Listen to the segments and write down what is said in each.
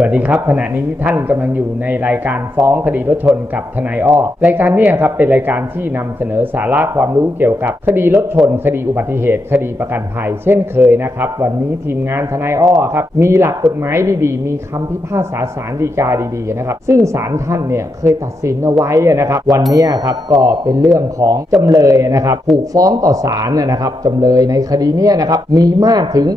วัสดีครับ ขณะนี้ท่านกำลังอยู่ในรายการฟ้องคดีรถชนกับทนายอ้อรายการนี้ครับเป็นรายการที่นำเสนอสาระความรู้เกี่ยวกับ คดีรถชน คดีอุบัติเหตุ คดีประกันภัย เช่นเคยนะครับ วันนี้ทีมงานทนายอ้อครับมีหลักกฎหมายดีๆ มีคำพิพากษาสารดีกาดีๆนะครับซึ่งศาลท่านเนี่ยเคยตัดสินเอาไว้นะครับวันนี้ครับก็เป็นเรื่องของจำเลยนะครับถูกฟ้องต่อศาลนะครับจำเลยในคดีนี้นะครับมีมากถึง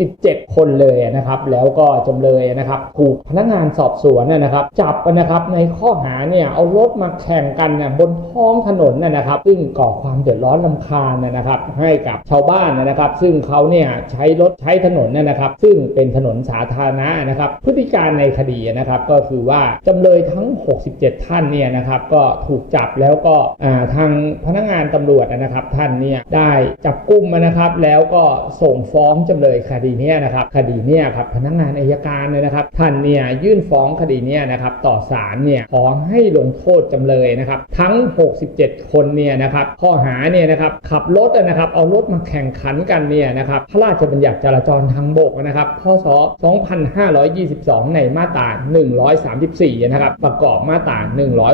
67 คนเลยนะครับแล้วก็จำเลยนะครับถูกพนักงานสอบสวนนะนะครับ จับนะครับในข้อหาเนี่ยเอารถมาแข่งกันเนี่ยบนท้องถนนนะนะครับซึ่งก่อความเดือดร้อนลำคาญนะนะครับ ให้กับชาวบ้านนะครับ ซึ่งเขาเนี่ยใช้รถใช้ถนนนะนะครับ ซึ่งเป็นถนนสาธารณะนะครับพฤติการในคดีนะครับก็คือว่าจำเลยทั้ง 67 ท่านเนี่ยนะครับก็ถูกจับแล้วก็ทางพนักงานตำรวจนะครับท่านเนี่ยได้จับกุมนะครับแล้วก็ส่งฟ้องจำเลยคดีเนี้ยนะครับคดีเนี้ยครับพนักงานอายการเนี่ยนะครับท่านเนี่ยยื่นฟ้องคดีเนี้ยนะครับต่อศาลเนี่ยขอให้ลงโทษจำเลยนะครับทั้ง 67 คนเนี่ยนะครับข้อหาเนี่ยนะครับขับรถนะครับเอารถมาแข่งขันกันเนี่ยนะครับพระราชบัญญัติจราจรทางบกนะครับพศ 2522 ในมาตรา 134 นะครับประกอบมาตรา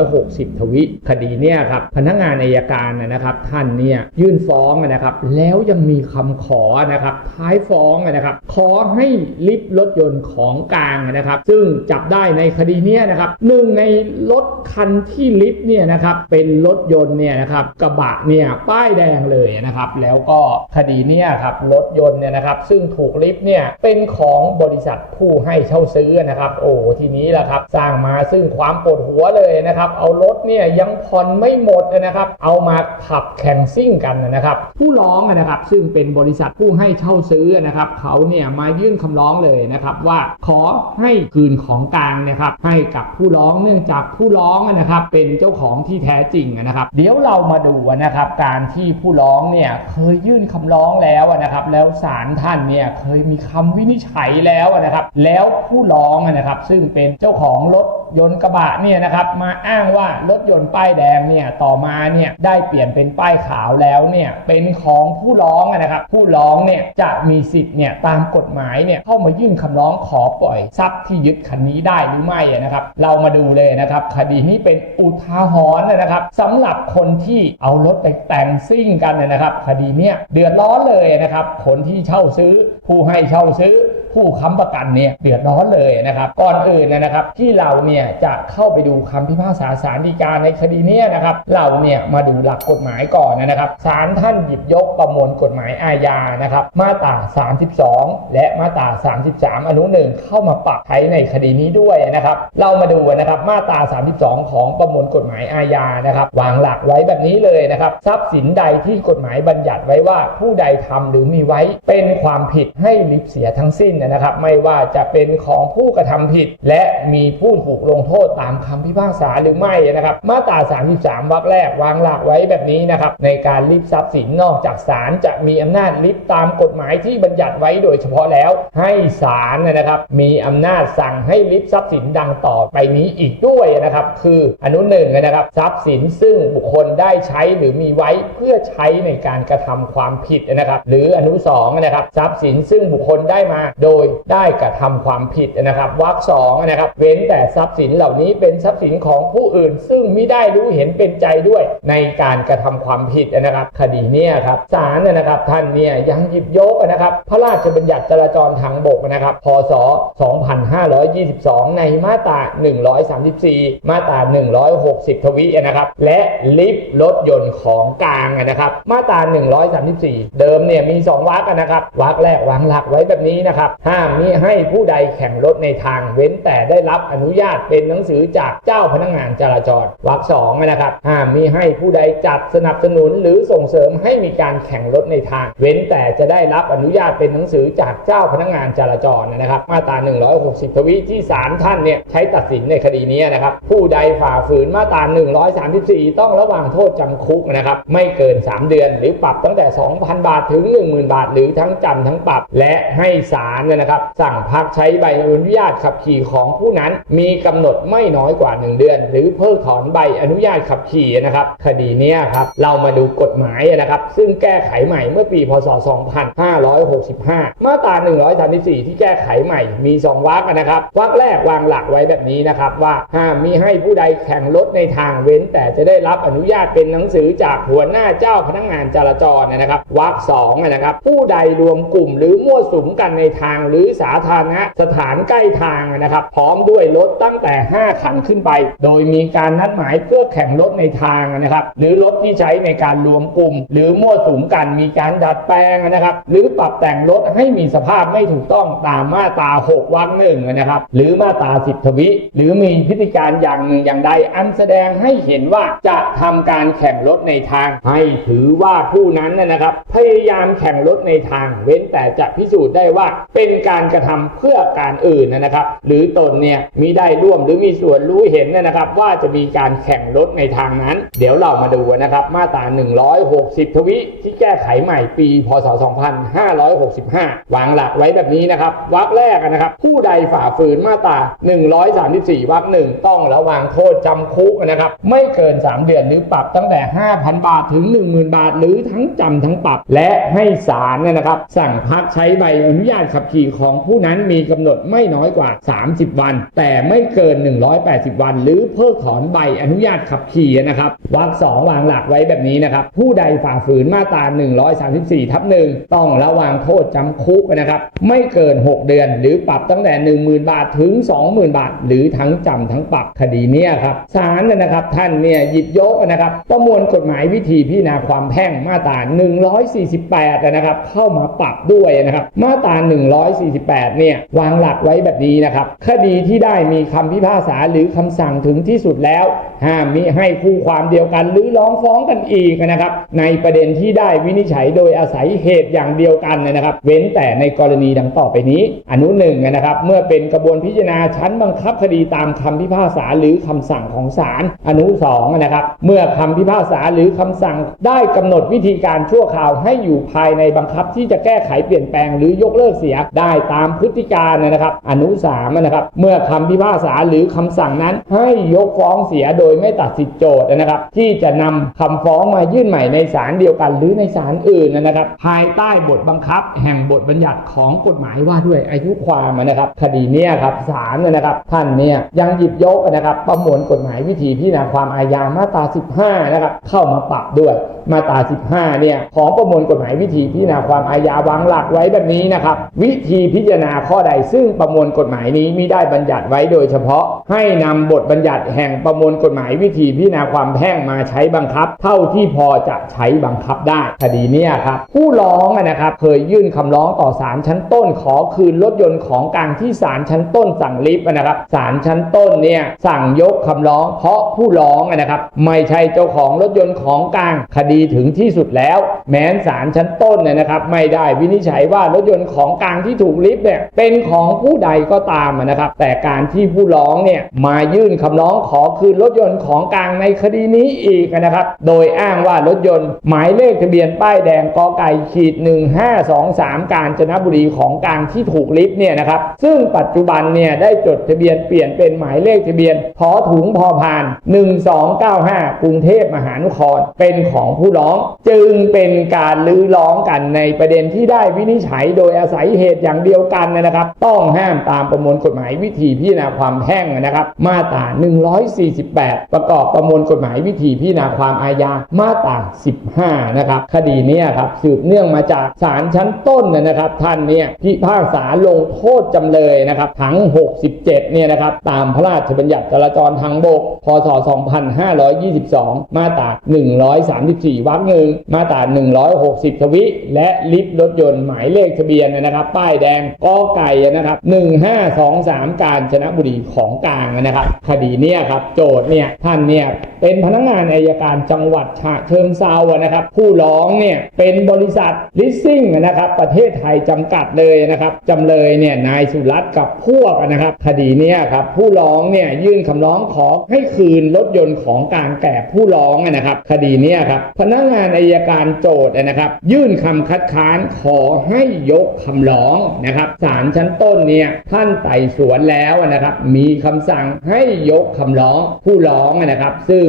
160 ทวิคดีเนี่ยครับพนักงานอายการนะครับท่านเนี่ยยื่นฟ้องนะครับแล้วยังมีคำขอนะครับท้ายฟ้องนะครับขอให้ลิฟรถยนต์ของกลางนะครับซึ่งจับได้ในคดีนี้นะครับหนึ่งในรถคันที่ลิฟต์เนี่ยนะครับเป็นรถยนต์เนี่ยนะครับกระบะเนี่ยป้ายแดงเลยนะครับ แล้วก็คดีเนี่ยครับรถยนต์เนี่ยนะครับ ซึ่งถูกลิฟต์เนี่ยเป็นของบริษัทผู้ให้เช่าซื้อนะครับ โอ้ทีนี้แหละครับ สร้างมาซึ่งความปวดหัวเลยนะครับ เอารถเนี่ยยังผ่อนไม่หมดนะครับ เอามาขับแข่งซิ่งกันนะครับ ผู้ร้องนะครับ ซึ่งเป็นบริษัทผู้ให้เช่าซื้อนะครับ เขาเนี่ยมายื่นคำร้องเลยนะครับ ว่าขอให้คืนของกลางนะครับให้กับผู้ร้องเนื่องจากผู้ร้องนะครับเป็นเจ้าของที่แท้จริงนะครับ เดี๋ยวเรามาดูนะครับการที่ผู้ร้องเนี่ยเคยยื่นคำร้องแล้วนะครับแล้วศาลท่านเนี่ยเคยมีคำวินิจฉัยแล้วนะครับแล้วผู้ร้องนะครับซึ่งเป็นเจ้าของรถยนต์กระบะเนี่ยนะครับมาอ้างว่ารถยนต์ป้ายแดงเนี่ยต่อมาเนี่ยได้เปลี่ยนเป็นป้ายขาวแล้วเนี่ยเป็นของผู้ร้องนะครับผู้ร้องเนี่ยจะมีสิทธิ์เนี่ยตามกฎหมายเนี่ยเข้ามายื่นคำร้องขอปล่อยทรัพย์ที่ยึดคันนี้ได้หรือไม่นะครับ เรามาดูเลยนะครับ คดีนี้เป็นอุทาหรณ์นะครับสำหรับคนที่เอารถไปแต่งซิ่งกันเนี่ยนะครับ คดีเนี้ยเดือดร้อนเลยนะครับคนที่เช่าซื้อ ผู้ให้เช่าซื้อ ผู้ค้ำประกันเนี่ยเดือดร้อนเลยนะครับก่อนอื่นนะครับที่เราเนี่ยจะเข้าไปดูคำพิพากษาศาลฎีกาในคดีนี้นะครับ เราเนี่ยมาดูหลักกฎหมายก่อนนะครับศาลท่านหยิบยกประมวลกฎหมายอาญานะครับ มาตรา 32 และมาตรา 33 อนุหนึ่งเข้ามาปรับใช้ในคดีนี้ด้วยนะครับ เรามาดูนะครับมาตรา 32 ของประมวลกฎหมายอาญานะครับวางหลักไว้แบบนี้เลยนะครับ ทรัพย์สินใดที่กฎหมายบัญญัติไว้ว่าผู้ใดทำหรือมีไว้เป็นความผิดให้ลิบเสียทั้งสิ้นนะครับ ไม่ว่าจะเป็นของผู้กระทำผิด และมีผู้ถูกลงโทษตามคำพิพากษาหรือไม่นะครับ มาตรา 33 วรรคแรกวางหลักไว้แบบนี้นะครับ ในการลิบทรัพย์สินนอกจากศาลจะมีอำนาจลิบตามกฎหมายที่บัญญัติไว้โดยเฉพาะแล้ว ให้ศาลนะครับ มีอำนาจสั่งให้ลิบทรัพย์สินดังต่อไปนี้อีกด้วยนะครับ คืออนุหนึ่งนะครับทรัพย์สินซึ่งบุคคลได้ใช้หรือมีไว้เพื่อใช้ในการกระทำความผิดนะครับ หรืออนุสองนะครับทรัพย์สินซึ่งบุคคลได้มา โดยได้กระทำความผิดนะครับวรรคสองนะครับ เว้นแต่ทรัพย์สินเหล่านี้เป็นทรัพย์สินของผู้อื่น ซึ่งไม่ได้รู้เห็นเป็นใจด้วย ในการกระทำความผิดนะครับ คดีเนี้ครับศาลนะครับท่านเนี่ยยังหยิบยกนะครับ พระราชบัญญัติจราจรทางบกนะครับ พศ 2522 ในมาตรา 134 มาตรา 160 ทวินะครับ และลิฟต์รถยนต์ของกลางนะครับ มาตรา 134 เดิมเนี่ยมี 2วรรคนะครับวรรคแรกวางหลักไว้แบบนี้นะครับ ห้ามมิให้ผู้ใดแข่งรถในทางเว้นแต่ได้รับอนุญาตเป็นหนังสือจากเจ้าพนักงานจราจรวรรคสองนะครับห้ามมิให้ผู้ใดจัดสนับสนุนหรือส่งเสริมให้มีการแข่งรถในทาง เว้นแต่จะได้รับอนุญาตเป็นหนังสือจากเจ้าพนักงานจราจรนะครับ มาตรา 160 ทวีที่ศาลท่านเนี่ยใช้ตัดสินในคดีนี้นะครับ ผู้ใดฝ่าฝืนมาตรา 134 ต้องระวางโทษจำคุกนะครับไม่เกิน 3 เดือน หรือปรับตั้งแต่ 2,000 บาทถึง 10,000 บาท หรือทั้งจำทั้งปรับ และให้ศาลเนยนะครับ สั่งพักใช้ใบอนุญาตขับขี่ของผู้นั้นมีกำหนดไม่น้อยกว่า 1 เดือน หรือเพิกถอนใบอนุญาตขับขี่นะครับคดีนี้ครับเรามาดูกฎหมายนะครับซึ่งแก้ไขใหม่เมื่อปีพศ 2565 มาตรา 134 ที่แก้ไขใหม่มี 2วรรคนะครับวรรคแรกวางหลักไว้แบบนี้นะครับว่าห้ามมีให้ผู้ใดแข่งรถในทางเว้น แต่จะได้รับอนุญาตเป็นหนังสือจากหัวหน้าเจ้าพนักงานจราจรนะครับวรรคสองนะครับผู้ใดรวมกลุ่มหรือมั่วสุมกันในทางหรือสาธารณะสถานใกล้ทางนะครับ พร้อมด้วยรถตั้งแต่ 5 คันขึ้นไป โดยมีการนัดหมายเพื่อแข่งรถในทางนะครับ หรือรถที่ใช้ในการรวมกลุ่ม หรือมั่วสุมกันมีการดัดแปลงนะครับ หรือปรับแต่งรถให้มีสภาพไม่ถูกต้องตามมาตรา6วรรคหนึ่งนะครับ หรือมาตรา10ทวิหรือมีพฤติการอย่างหนึ่งอย่างใดอันแสดงให้เห็นว่าจะทำการแข่งรถในทาง ให้ถือว่าผู้นั้นนะครับ พยายามแข่งรถในทาง เว้นแต่จะพิสูจน์ได้ว่าเป็นการกระทำเพื่อการอื่นนะครับ หรือตนเนี่ยมีได้ร่วมหรือมีส่วนรู้เห็นนะครับ ว่าจะมีการแข่งรถในทางนั้น เดี๋ยวเรามาดูนะครับ มาตรา 160 ทวิที่แก้ไขใหม่ปี พศ 2565 วางหลักไว้แบบนี้นะครับวรรคแรกนะครับ ผู้ใดฝ่าฝืนมาตรา 134 วรรคหนึ่งต้องระวางโทษจำคุกนะครับ ไม่เกิน 3 เดือนหรือปรับตั้งแต่ 5,000 บาทถึง 10,000 บาท หรือทั้งจำทั้งปรับ และให้ศาลเนยนะครับ สั่งพักใช้ใบอนุญาตขับขี่ของผู้นั้นมีกำหนดไม่น้อยกว่า 30 วัน แต่ไม่เกินิน 180 วัน หรือเพิกถอนใบอนุญาตขับขี่นะครับวรรคสองวางหลักไว้แบบนี้นะครับ ผู้ใดฝ่าฝืนมาตรา 134 ทับหนึ่งต้องระวางโทษจำคุกนะครับ ไม่เกิน 6 เดือน หรือปรับตั้งแต่ 10,000 บาทถึง 20,000 บาท หรือทั้งจำทั้งปรับคดีเนี้ยครับศาลเนยนะครับท่านเนี่ยหยิบยกนะครับ ประมวลกฎหมายวิธีพิจารณาความแพ่งมาตรา 148 นะครับ เข้ามาปรับด้วยนะครับ มาตรา 148 เนี่ยวางหลักไว้แบบนี้นะครับ คดีที่ได้มีคำพิพากษาหรือคำสั่งถึงที่สุดแล้ว ห้ามมิให้คู่ความเดียวกันหรือร้องฟ้องกันอีกนะครับ ในประเด็นที่ได้วินิจฉัยโดยอาศัยเหตุอย่างเดียวกันนะครับ เว้นแต่ในกรณีดังต่อไปนี้ อนุหนึ่งนะครับเมื่อเป็นกระบวนพิจารณาชั้นบังคับคดีตามคำพิพากษาหรือคำสั่งของศาลอนุสองนะครับเมื่อคำพิพากษาหรือคำสั่งได้กำหนดวิธีการชั่วคราวให้อยู่ภายในบังคับที่จะแก้ไขเปลี่ยนแปลงหรือยกเลิกเสียได้ตามพฤติการนะครับ อนุสามนะครับเมื่อคำพิพากษาหรือคำสั่งนั้น ให้ยกฟ้องเสียโดยไม่ตัดสิทธิโจทย์นะครับ ที่จะนำคำฟ้องมายื่นใหม่ในศาลเดียวกัน หรือในศาลอื่นนะครับ ภายใต้บทบังคับ แห่งบทบัญญัติของกฎหมายว่าด้วยอายุความนะครับ คดีเนี้ยครับศาลนะครับท่านเนี่ยยังหยิบยกนะครับประมวลกฎหมายวิธีพิจารณาความอาญามาตรา 15 นะครับ เข้ามาปรับด้วยมาตรา 15 เนี่ยของประมวลกฎหมายวิธีพิจารณาความอาญาวางหลักไว้แบบนี้นะครับ วิธีพิจารณาข้อใดซึ่งประมวลกฎหมายนี้มิได้บัญญัติไว้โดยเฉพาะพาะ ให้นำบทบัญญัติแห่งประมวลกฎหมายวิธีพิจารณาความแพ่งมาใช้บังคับ เท่าที่พอจะใช้บังคับได้คดีนี้ครับผู้ร้องนะครับเคยยื่นคำร้องต่อศาลชั้นต้น ขอคืนรถยนต์ของกลางที่ศาลชั้นต้นสั่งลิฟต์นะครับศาลชั้นต้นเนี่ยสั่งยกคำร้องเพราะผู้ร้องนะครับไม่ใช่เจ้าของรถยนต์ของกลางคดีถึงที่สุดแล้ว แม้นศาลชั้นต้นเนี่ยนะครับไม่ได้วินิจฉัยว่ารถยนต์ของกลางที่ถูกลิฟต์เนี่ยเป็นของผู้ใดก็ตามนะครับแต่การที่ผู้ร้องเนี่ยมายื่นคำร้องขอคืนรถยนต์ของกลางในคดีนี้อีกนะครับ โดยอ้างว่ารถยนต์หมายเลขทะเบียนป้ายแดงกอไก่ขีด1523 กาญจนบุรีของกลางที่ถูกลิฟต์เนี่ยนะครับ ซึ่งปัจจุบันเนี่ยได้จดทะเบียนเปลี่ยนเป็นหมายเลขทะเบียนทอถุงพอพาน 1295 กรุงเทพมหานคร เป็นของผู้ร้อง จึงเป็นการลื้อร้องกันในประเด็นที่ได้วินิจฉัยโดยอาศัยเหตุอย่างเดียวกันนะครับ ต้องห้ามตามประมวลกฎหมายวิธีพิจารณาความแพ่งนะครับมาตรา 148 ประกอบประมวลกฎหมายวิธีพิจารณาความอาญามาตรา 15 นะครับ คดีนี้ครับสืบเนื่องมาจากศาลชั้นต้นนะครับ ท่านเนี่ยพิพากษาลงโทษจำเลยนะครับทั้ง 67 เนี่ยนะครับตามพระราชบัญญัติจราจรทางบก พศ 2522 มาตรา 134 วรรคหนึ่งมาตรา 160 ทวิ และลิฟต์รถยนต์หมายเลขทะเบียนนะครับ ป้ายป้ายแดงกอไก่นะครับ 1523 การชนะบุรีของกลางนะครับ คดีเนี้ยครับโจทย์เนี่ยท่านเนี่ยเป็นพนักงานอายการจังหวัดฉะเชิงเซานะครับ ผู้ร้องเนี่ยเป็นบริษัทลิสซิ่งนะครับ ประเทศไทยจำกัดเลยนะครับจำเลยเนี่ยนายสุรัตน์กับพวกนะครับ คดีเนี้ยครับผู้ร้องเนี่ยยื่นคำร้องขอให้คืนรถยนต์ของกลางแก่ผู้ร้องนะครับ คดีเนี้ยครับพนักงานอายการโจทย์นะครับ ยื่นคำคัดค้านขอให้ยกคำร้องนะครับศาลชั้นต้นเนี่ยท่านไต่สวนแล้วนะครับมีีคำสั่งให้ยกคำร้องผู้ร้องนะครับ ซึ่ง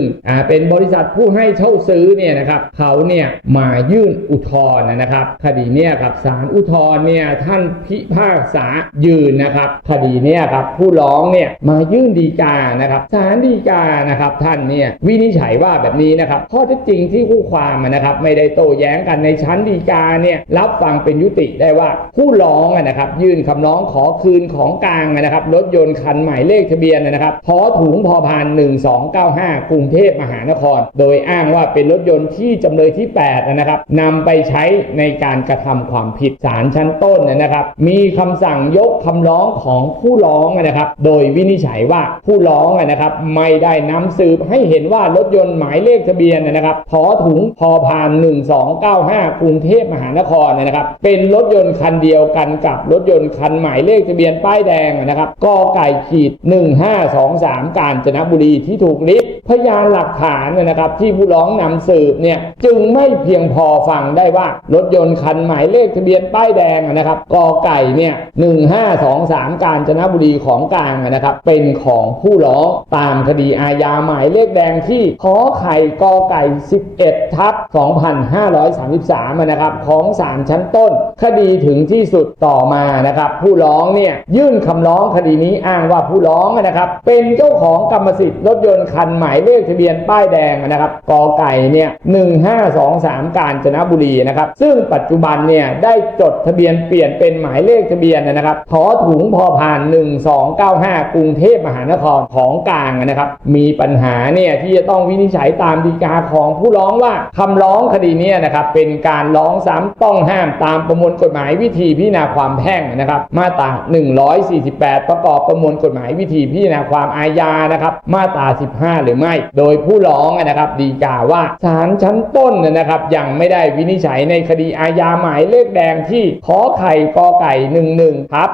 เป็นบริษัทผู้ให้เช่าซื้อเนี่ยนะครับเขาเนี่ยมายื่นอุทธรณ์นะครับคดีเนี่ยครับศาลอุทธรณ์เนี่ยท่านพิพากษายืนนะครับคดีเนี่ยครับผู้ร้องเนี่ยมายื่นดีกานะครับศาลดีกานะครับท่านเนี่ยวินิจฉัยว่าแบบนี้นะครับข้อเท็จจริงที่คู่ความนะครับไม่ได้โต้แย้งกันในชั้นดีกาเนี่ยรับฟังเป็นยุติได้ว่าผู้ร้องนะครับยื่นคำร้องขอคืนของกลางนะครับรถยนต์คันใหมายเลขทะเบียนนะครับพอถุงพอพาน 1295 กรุงเทพมหานคร โดยอ้างว่าเป็นรถยนต์ที่จำเลยที่ 8 นะครับนำไปใช้ในการกระทำความผิดศาลชั้นต้นนะครับ มีคำสั่งยกคำร้องของผู้ร้องนะครับ โดยวินิจฉัยว่าผู้ร้องนะครับ ไม่ได้นำสืบให้เห็นว่ารถยนต์หมายเลขทะเบียนนะครับพอถุงพอพาน 1295 กรุงเทพมหานครนะครับ เป็นรถยนต์คันเดียวกันกับรถยนต์คันหมายเลขทะเบียนป้ายแดงนะครับกอไก่ขีด1523กาญจนบุรีที่ถูกลิฟ พยานหลักฐานนะครับที่ผู้ร้องนำสืบเนี่ยจึงไม่เพียงพอฟังได้ว่ารถยนต์คันหมายเลขทะเบียนป้ายแดงนะครับกอไก่เนี่ย1523กาญจนบุรีของกลางนะครับเป็นของผู้ร้องตามคดีอาญาหมายเลขแดงที่ขอไข่กอไก่ 11ทับ2533นะครับของศาลชั้นต้น คดีถึงที่สุดต่อมานะครับผู้ร้องเนี่ยยื่นคำร้องคดีนี้อ้างว่าผู้ร้องนะครับเป็นเจ้าของกรรมสิทธิ์รถยนต์คันหมายายเลขทะเบียนป้ายแดงนะครับกอไก่เนี่ย1523กาญจนบุรีนะครับซึ่งปัจจุบันเนี่ยได้จดทะเบียนเปลี่ยนเป็นหมายเลขทะเบียนนะครับถอถุงพอผ่าน1295กรุงเทพมหานครของกลางนะครับ มีปัญหาเนี่ยที่จะต้องวินิจฉัยตามฎีกาของผู้ร้องว่าคำร้องคดีเนี้นะครับเป็นการร้องซ้ำต้องห้ามตามประมวลกฎหมายวิธีพิจารณาความแพ่งนะครับ มาตรา 148 ประกอบประมวลกฎหมายวิธีพิจารณาความอาญานะครับ มาตรา 15 หรือไม่โดยผู้ร้องนะครับดีกาว่าศาลชั้นต้นนะครับยังไม่ได้วินิจฉัยในคดีอาญาหมายเลขแดงที่ขอไข่กอไก่ 11ทับ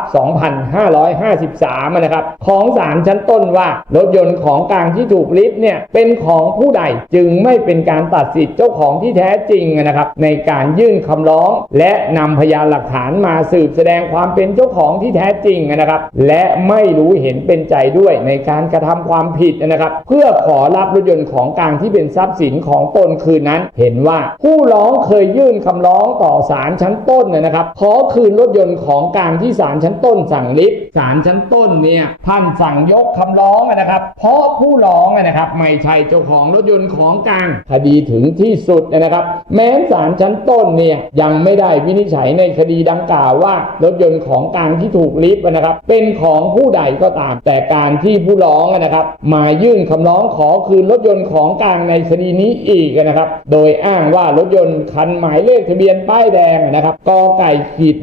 2553นะครับของศาลชั้นต้นว่ารถยนต์ของกลางที่ถูกลิฟต์เนี่ยเป็นของผู้ใดจึงไม่เป็นการตัดสิทธิ์เจ้าของที่แท้จริงนะครับในการยื่นคำร้อง และนำพยานหลักฐานมาสืบแสดงความเป็นเจ้าของที่แท้จริงนะครับ และไม่รู้เห็นเป็นใจด้วยในการกระทำความผิดนะครับ เพื่อขอรับรถยนต์ของกลางที่เป็นทรัพย์สินของตนคืนนั้น เห็นว่าผู้ร้องเคยยื่นคำร้องต่อศาลชั้นต้นนะครับขอคืนรถยนต์ของกลางที่ศาลชั้นต้นสั่งลิฟต์ศาลชั้นต้นเนี่ยท่านสั่งยกคำร้องนะครับ เพราะผู้ร้องนะครับไม่ใช่เจ้าของรถยนต์ของกลางคดีถึงที่สุดนะครับ แม้ศาลชั้นต้นเนี่ยยังไม่ได้วินิจฉัยในคดีดังกล่าวว่ารถยนต์ของกลางที่ถูกลิฟต์นะครับ เป็นของผู้ใดก็ตาม แต่การที่ผู้ร้องนะครับ มายื่นคำร้องขอคืนรถยนต์ของกลางในคดีนี้อีกนะครับ โดยอ้างว่ารถยนต์คันหมายเลขทะเบียนป้ายแดงนะครับกไก่ขีด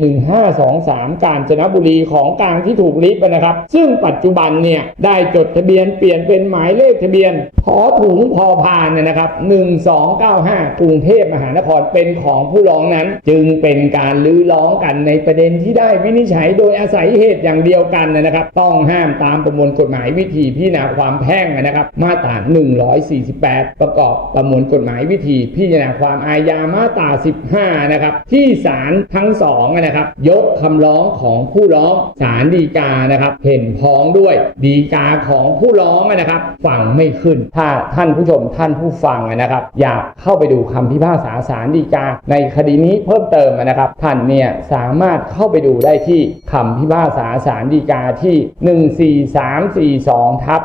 1523 กาญจนบุรีของกลางที่ถูกลิฟนะครับ ซึ่งปัจจุบันเนี่ยได้จดทะเบียนเปลี่ยนเป็นหมายเลขทะเบียนขอถุงพอพานเนยนะครับ1295 กรุงเทพมหานครเป็นของผู้ร้องนั้น จึงเป็นการลื้อร้องกันในประเด็นที่ได้วินิจฉัยโดยอาศัยเหตุอย่างเดียวกันนะครับ ต้องห้ามตามประมวลกฎหมายวิธีพิจารณาความแพ่งนะครับ มาตรา148 ประกอบประมวลกฎหมายวิธี พิจารณาความอาญามาตรา 15 นะครับ ที่ศาลทั้งสองนะครับ ยกคำร้องของผู้ร้องศาลฎีกานะครับ เห็นพ้องด้วยฎีกาของผู้ร้องนะครับฟังไม่ขึ้น ถ้าท่านผู้ชมท่านผู้ฟังนะครับ อยากเข้าไปดูคำพิพากษาศาลฎีกา ในคดีนี้เพิ่มเติมนะครับ ท่านเนี่ยสามารถเข้าไปดูได้ที่คำพิพากษาศาลฎีกาที่ 14342ทับ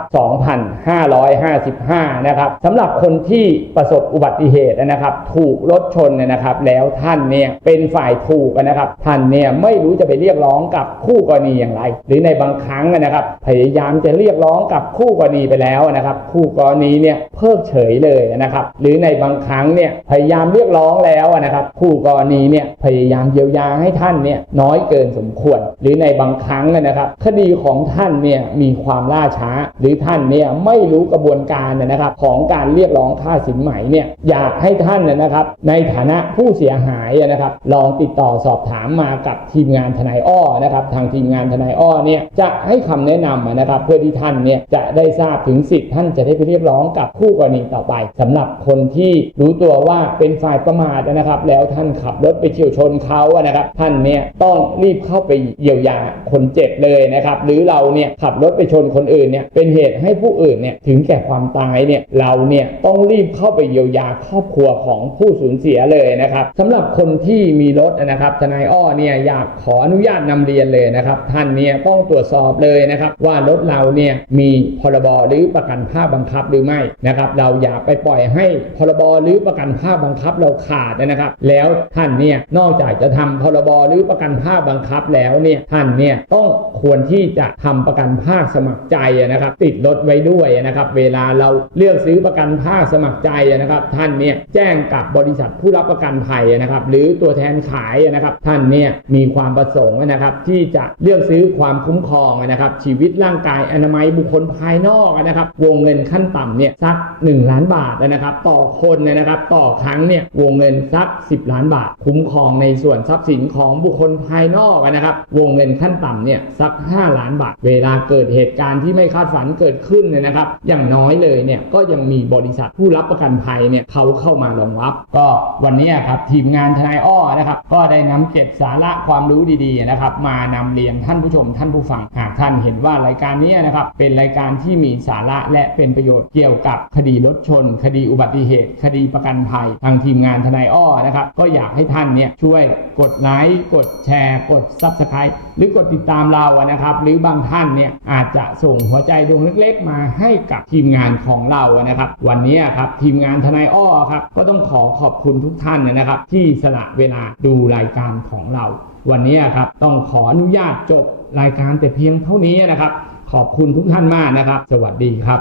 2553 55นะครับสำหรับคนที่ประสบอุบัติเหตุนะครับถูกรถชนนะครับแล้วท่านเนี่ยเป็นฝ่ายถูกนะครับท่านเนี่ยไม่รู้จะไปเรียกร้องกับคู่กรณีอย่างไร หรือในบางครั้งนะครับพยายามจะเรียกร้องกับคู่กรณีไปแล้วนะครับคู่กรณีเนี่ยเพิกเฉยเลยนะครับหรือในบางครั้งเนี่ยพยายามเรียกร้องแล้วนะครับคู่กรณีเนี่ยพยายามเยียวยาให้ท่านเนี่ยน้อยเกินสมควร หรือในบางครั้งนะครับ คดีของท่านเนี่ยมีความล่าช้า หรือท่านเนี่ยไม่รู้กระบวนการนะครับของการเรียกร้องค่าสินไหมเนี่ยอยากให้ท่านนะครับในฐานะผู้เสียหายนะครับลองติดต่อสอบถามมากับทีมงานทนายอ้อนะครับทางทีมงานทนายอ้อเนี่ยจะให้คำแนะนำนะครับเพื่อที่ท่านเนี่ยจะได้ทราบถึงสิทธิ์ท่านจะได้ไปเรียกร้องกับคู่กรณีต่อไปสำหรับคนที่รู้ตัวว่าเป็นฝ่ายประมาทนะครับ แล้วท่านขับรถไปเฉี่ยวชนเขาอะนะครับท่านเนี่ยต้องรีบเข้าไปเยียวยาคนเจ็บเลยนะครับหรือเราเนี่ยขับรถไปชนคนอื่นเนี่ยเป็นเหตุให้ผู้อื่นเนี่ยถึงแก่ความความตายเนี่ยเราเนี่ยต้องรีบเข้าไปเยียวยาครอบครัวของผู้สูญเสียเลยนะครับสำหรับคนที่มีรถนะครับทนายอ้อเนี่ยอยากขออนุญาตนำเรียนเลยนะครับ ท่านเนี่ยต้องตรวจสอบเลยนะครับ ว่ารถเราเนี่ยมีพรบหรือประกันภาคบังคับหรือไม่นะครับ เราอย่าไปปล่อยให้พรบหรือประกันภาคบังคับเราขาดนะครับ แล้วท่านเนี่ยนอกจากจะทำพรบหรือประกันภาคบังคับแล้วเนี่ยท่านเนี่ยต้องควรที่จะทำประกันภาคสมัครใจนะครับ ติดรถไว้ด้วยนะครับ เวลาเราเลือกซื้อประกันภาคสมัครใจนะครับ ท่านเนี่ยแจ้งกับบริษัทผู้รับประกันภัยนะครับ หรือตัวแทนขายนะครับ ท่านเนี่ยมีความประสงค์นะครับที่จะเลือกซื้อความคุ้มครองนะครับ ชีวิตร่างกายอนามัยบุคคลภายนอกนะครับ วงเงินขั้นต่ำเนี่ยสัก 1 ล้านบาทนะครับ ต่อคนนะครับ ต่อครั้งเนี่ยวงเงินสัก 10 ล้านบาท คุ้มครองในส่วนทรัพย์สินของบุคคลภายนอกนะครับ วงเงินขั้นต่ำเนี่ยสัก 5 ล้านบาท เวลาเกิดเหตุการณ์ที่ไม่คาดฝันเกิดขึ้นเนี่ยนะครับ อย่างน้อยเลยเนี่ยก็ยังมีบริษัทผู้รับประกันภัยเนี่ยเขาเข้ามารองรับ ก็วันนี้ครับทีมงานทนายอ้อนะครับก็ได้นำเก็บสาระความรู้ดีๆนะครับมานำเรียนท่านผู้ชมท่านผู้ฟังหากท่านเห็นว่ารายการนี้นะครับเป็นรายการที่มีสาระและเป็นประโยชน์เกี่ยวกับคดีรถชน คดีอุบัติเหตุ คดีประกันภัย ทางทีมงานทนายอ้อนะครับก็อยากให้ท่านเนี่ยช่วยกดไลค์กดแชร์ กด Subscribe หรือกดติดตามเรานะครับ หรือบางท่านเนี่ยอาจจะส่งหัวใจดวงเล็กๆ มาให้กับทีมงานของเรานะครับ วันนี้ครับทีมงานทนายอ้อครับก็ต้องขอขอบคุณทุกท่านนะครับ ที่สละเวลาดูรายการของเรา วันนี้ครับต้องขออนุญาตจบรายการแต่เพียงเท่านี้นะครับ ขอบคุณทุกท่านมากนะครับ สวัสดีครับ